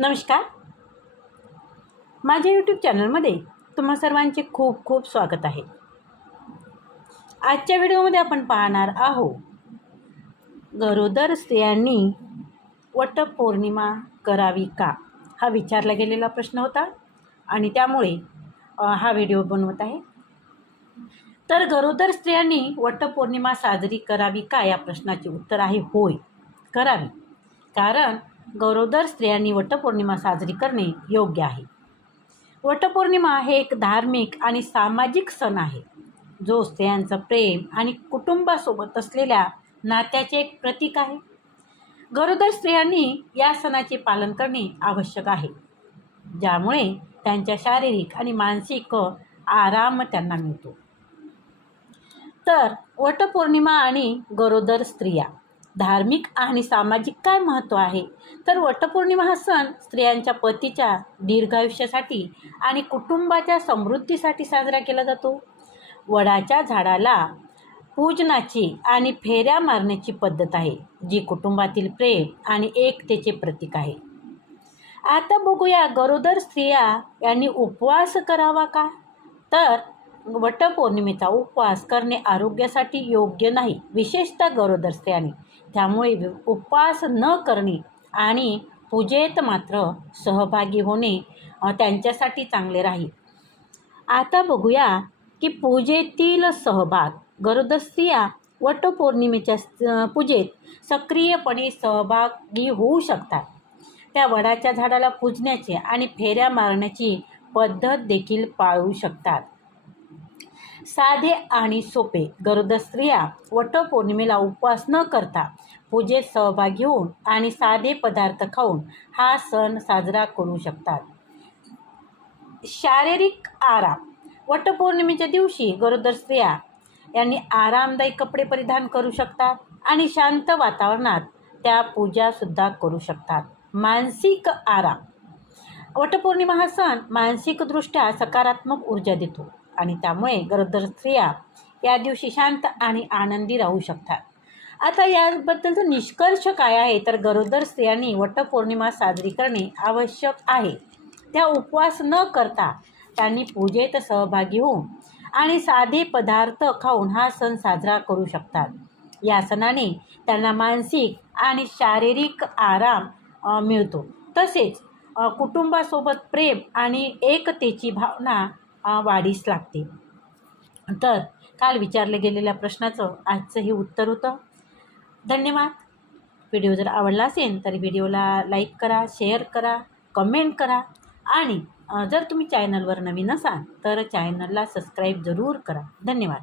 नमस्कार. माझ्या यूट्यूब चॅनलमध्ये तुम्हा सर्वांचे खूप खूप स्वागत आहे. आजच्या व्हिडिओमध्ये आपण पाहणार आहोत गरोदर स्त्रियांनी वटपौर्णिमा करावी का? हा विचारला गेलेला प्रश्न होता आणि त्यामुळे हा व्हिडिओ बनवत आहे. तर गरोदर स्त्रियांनी वटपौर्णिमा साजरी करावी का? या प्रश्नाचे उत्तर आहे होय करावी. कारण गरोदर स्त्रियांनी वटपौर्णिमा साजरी करणे योग्य आहे. वटपौर्णिमा हे एक धार्मिक आणि सामाजिक सण आहे. जो स्त्रियांचं प्रेम आणि कुटुंबासोबत असलेल्या नात्याचे एक प्रतीक आहे. गरोदर स्त्रियांनी या सणाचे पालन करणे आवश्यक आहे. ज्यामुळे त्यांच्या शारीरिक आणि मानसिक आराम त्यांना मिळतो. तर वटपौर्णिमा आणि गरोदर स्त्रिया धार्मिक आणि सामाजिक काय महत्त्व आहे? तर वटपौर्णिमा हा सण स्त्रियांच्या पतीच्या दीर्घायुष्यासाठी आणि कुटुंबाच्या समृद्धीसाठी साजरा केला जातो. वडाच्या झाडाला पूजनाची आणि फेऱ्या मारण्याची पद्धत आहे जी कुटुंबातील प्रेम आणि एकतेचे प्रतीक आहे. आता बघूया गरोदर स्त्रिया यांनी उपवास करावा का? तर वटपौर्णिमेचा उपवास करणे आरोग्यासाठी योग्य नाही विशेषतः गरोदर स्त्रियांनी. त्यामुळे उपवास न करणे आणि पूजेत मात्र सहभागी होणे त्यांच्यासाठी चांगले राहील. आता बघूया की पूजेतील सहभाग गरोदर स्त्रिया वटपौर्णिमेच्या पूजेत सक्रियपणे सहभागी होऊ शकतात. त्या वडाच्या झाडाला पूजण्याचे आणि फेऱ्या मारण्याची पद्धत देखील पाळू शकतात. साधे आणि सोपे. गरोदर स्त्रिया वटपौर्णिमेला उपवास न करता पूजेत सहभागी होऊन आणि साधे पदार्थ खाऊन हा सण साजरा करू शकतात. शारीरिक आराम. वटपौर्णिमेच्या दिवशी गरोदर स्त्रिया यांनी आरामदायी कपडे परिधान करू शकतात आणि शांत वातावरणात त्या पूजासुद्धा करू शकतात. मानसिक आराम. वटपौर्णिमा हा सण मानसिकदृष्ट्या सकारात्मक ऊर्जा देतो. आणि त्यामुळे गरोदर स्त्रिया या दिवशी शांत आणि आनंदी राहू शकतात. आता याबद्दलचा निष्कर्ष काय आहे तर गरोदर स्त्रियांनी वटपौर्णिमा साजरी करणे आवश्यक आहे. त्या उपवास न करता त्यांनी पूजेत सहभागी होऊन आणि साधे पदार्थ खाऊन हा सण साजरा करू शकतात. या सणाने त्यांना मानसिक आणि शारीरिक आराम मिळतो. तसेच कुटुंबासोबत प्रेम आणि एकतेची भावना वाढीस लागते. तर काल विचारले गेलेल्या प्रश्नाचं आजचं हे उत्तर होतं. धन्यवाद. व्हिडिओ जर आवडला असेल तर व्हिडिओला लाईक करा शेअर करा कमेंट करा आणि जर तुम्ही चॅनलवर नवीन असाल तर चॅनलला सबस्क्राईब जरूर करा. धन्यवाद.